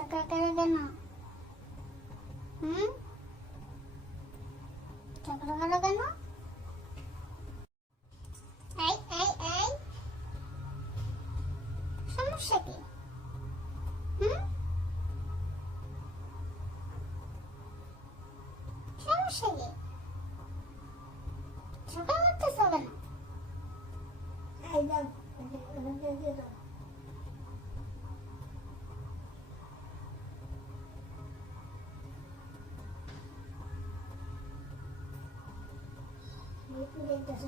ঝগড়া করে কেন? হুম, ঝগড়া করো কেন? এই এই এই, সমস্যা কি? হুম, সমস্যা কি? ঝগড়া করতেছো কেন? এই দাও, দিয়ে দাও। দেখতেছ